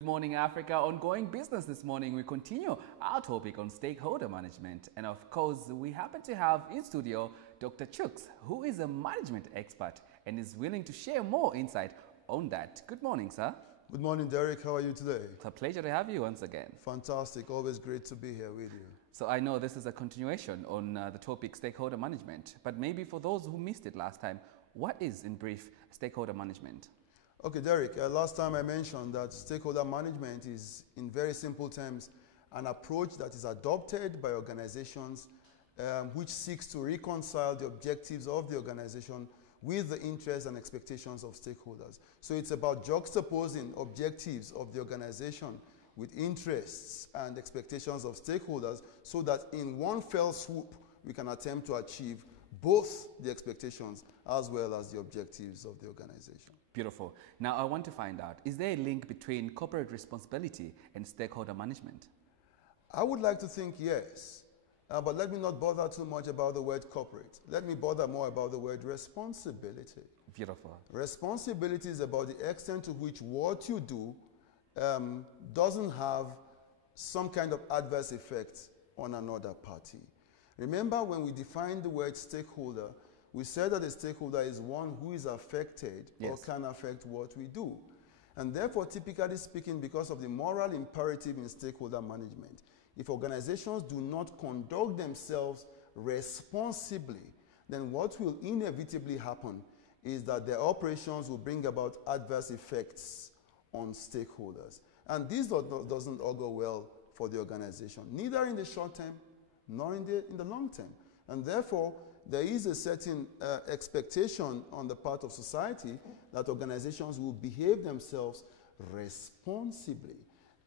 Good morning, Africa. Ongoing business this morning, we continue our topic on stakeholder management. And of course, we happen to have in studio Dr. Chuks, who is a management expert and is willing to share more insight on that. Good morning, sir. Good morning, Derek. How are you today? It's a pleasure to have you once again. Fantastic. Always great to be here with you. So I know this is a continuation on the topic stakeholder management, but maybe for those who missed it last time, what is, in brief, stakeholder management? Okay, Derek, last time I mentioned that stakeholder management is, in very simple terms, an approach that is adopted by organizations which seeks to reconcile the objectives of the organization with the interests and expectations of stakeholders. So it's about juxtaposing objectives of the organization with interests and expectations of stakeholders so that in one fell swoop we can attempt to achieve both the expectations as well as the objectives of the organization. Beautiful. Now I want to find out, is there a link between corporate responsibility and stakeholder management? I would like to think yes, but let me not bother too much about the word corporate. Let me bother more about the word responsibility. Beautiful. Responsibility is about the extent to which what you do doesn't have some kind of adverse effect on another party. Remember, when we defined the word stakeholder, we said that a stakeholder is one who is affected or can affect what we do. And therefore, typically speaking, because of the moral imperative in stakeholder management, if organizations do not conduct themselves responsibly, then what will inevitably happen is that their operations will bring about adverse effects on stakeholders. And this doesn't augur well for the organization, neither in the short term nor in the long term. And therefore, there is a certain expectation on the part of society that organizations will behave themselves responsibly.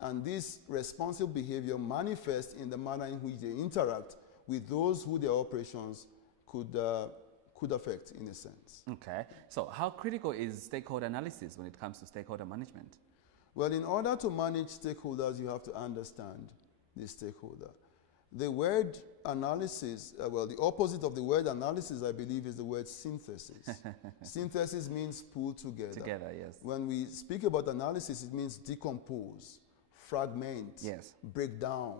And this responsible behavior manifests in the manner in which they interact with those who their operations could affect, in a sense. Okay. So how critical is stakeholder analysis when it comes to stakeholder management? Well, in order to manage stakeholders, you have to understand the stakeholder. The word analysis, well, the opposite of the word analysis, I believe, is the word synthesis. Synthesis means pull together. Together, yes. When we speak about analysis, it means decompose, fragment, break down,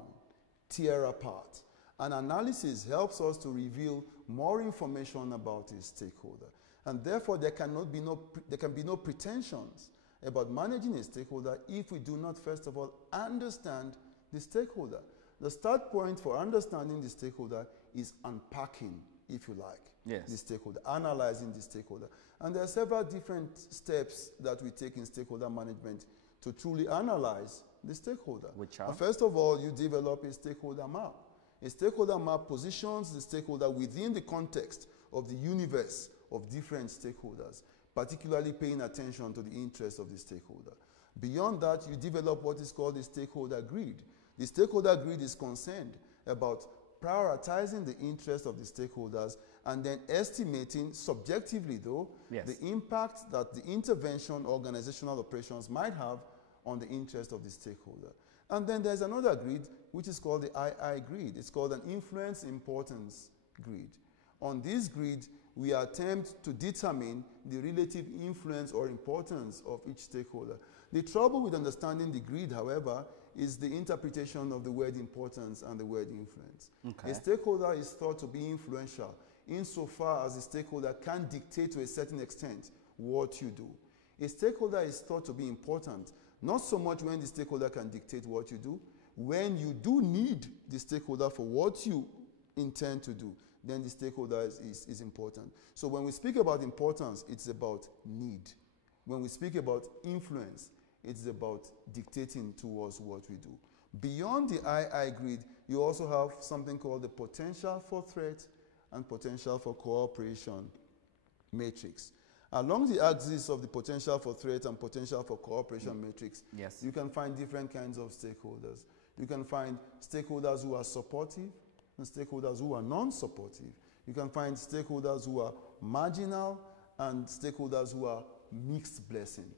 tear apart. An analysis helps us to reveal more information about a stakeholder. And therefore, there can be no pretensions about managing a stakeholder if we do not, first of all, understand the stakeholder. The start point for understanding the stakeholder is unpacking, if you like, the stakeholder, analyzing the stakeholder. And there are several different steps that we take in stakeholder management to truly analyze the stakeholder. Which are? First of all, you develop a stakeholder map. A stakeholder map positions the stakeholder within the context of the universe of different stakeholders, particularly paying attention to the interests of the stakeholder. Beyond that, you develop what is called the stakeholder grid. The stakeholder grid is concerned about prioritizing the interests of the stakeholders and then estimating, subjectively though, the impact that the intervention organizational operations might have on the interest of the stakeholder. And then there's another grid which is called the II grid. It's called an influence importance grid. On this grid, we attempt to determine the relative influence or importance of each stakeholder. The trouble with understanding the grid, however, is the interpretation of the word importance and the word influence. Okay. A stakeholder is thought to be influential insofar as the stakeholder can dictate to a certain extent what you do. A stakeholder is thought to be important, not so much when the stakeholder can dictate what you do. When you do need the stakeholder for what you intend to do, then the stakeholder is important. So when we speak about importance, it's about need. When we speak about influence, it's about dictating towards what we do. Beyond the II grid, you also have something called the potential for threat and potential for cooperation matrix. Along the axis of the potential for threat and potential for cooperation matrix, you can find different kinds of stakeholders. You can find stakeholders who are supportive and stakeholders who are non-supportive. You can find stakeholders who are marginal and stakeholders who are mixed blessing.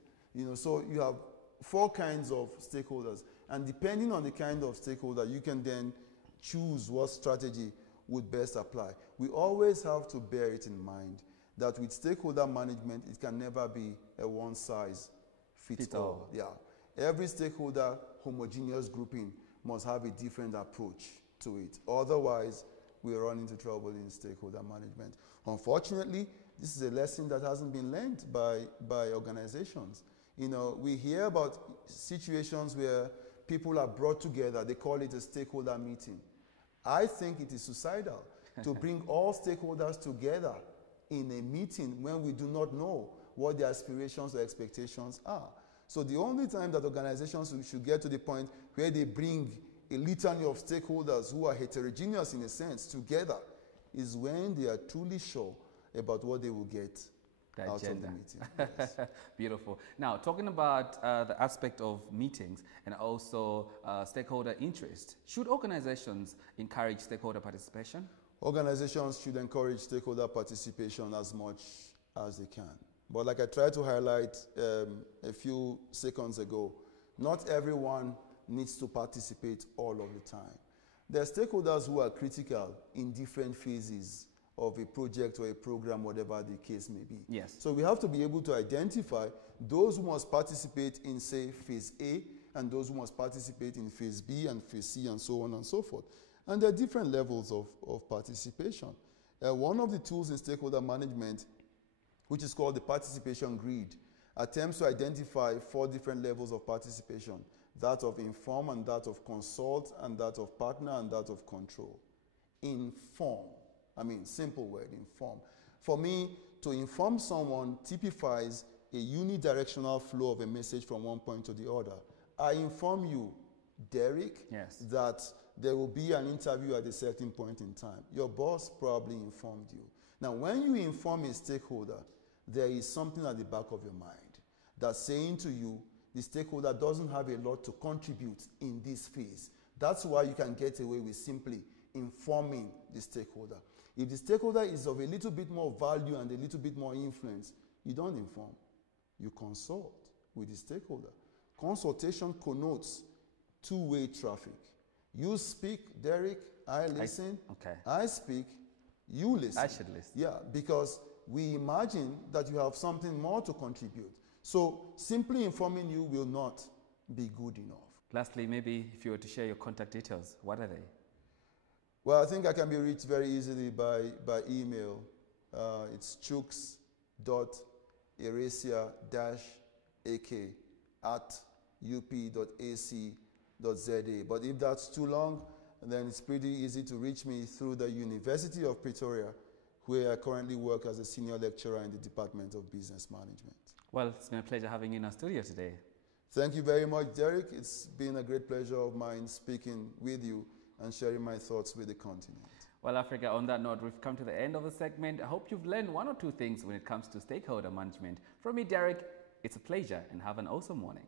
So you have 4 kinds of stakeholders, and depending on the kind of stakeholder, you can then choose what strategy would best apply. We always have to bear it in mind that with stakeholder management, it can never be a one-size-fits-all. Yeah. Every stakeholder homogeneous grouping must have a different approach to it. Otherwise, we run into trouble in stakeholder management. Unfortunately, this is a lesson that hasn't been learned by organizations. You know, we hear about situations where people are brought together. They call it a stakeholder meeting. I think it is suicidal to bring all stakeholders together in a meeting when we do not know what their aspirations or expectations are. So the only time that organizations should get to the point where they bring a litany of stakeholders who are heterogeneous in a sense together is when they are truly sure about what they will get out of the meeting. Yes. Beautiful. Now, talking about the aspect of meetings and also stakeholder interest, should organizations encourage stakeholder participation? Organizations should encourage stakeholder participation as much as they can. But like I tried to highlight a few seconds ago, not everyone needs to participate all of the time. There are stakeholders who are critical in different phases of a project or a program, whatever the case may be. Yes. So we have to be able to identify those who must participate in, say, phase A, and those who must participate in phase B and phase C, and so on and so forth. And there are different levels of participation. One of the tools in stakeholder management, which is called the participation grid, attempts to identify 4 different levels of participation: that of inform, and that of consult, and that of partner, and that of control. Inform. I mean, simple word, inform. For me, to inform someone typifies a unidirectional flow of a message from one point to the other. I inform you, Derek, yes, that there will be an interview at a certain point in time. Your boss probably informed you. Now, when you inform a stakeholder, there is something at the back of your mind that's saying to you, the stakeholder doesn't have a lot to contribute in this phase. That's why you can get away with simply informing the stakeholder. If the stakeholder is of a little bit more value and a little bit more influence, you don't inform. You consult with the stakeholder. Consultation connotes two-way traffic. You speak, Derek, I listen. I speak, you listen. I should listen. Yeah, because we imagine that you have something more to contribute. So simply informing you will not be good enough. Lastly, maybe if you were to share your contact details, what are they? Well, I think I can be reached very easily by email. It's chuks.eresia-eke @up.ac.za. But if that's too long, then it's pretty easy to reach me through the University of Pretoria, where I currently work as a senior lecturer in the Department of Business Management. Well, it's been a pleasure having you in our studio today. Thank you very much, Derek. It's been a great pleasure of mine speaking with you and sharing my thoughts with the continent. Well, Africa, on that note, we've come to the end of the segment. I hope you've learned 1 or 2 things when it comes to stakeholder management. From me, Derek, it's a pleasure, and have an awesome morning.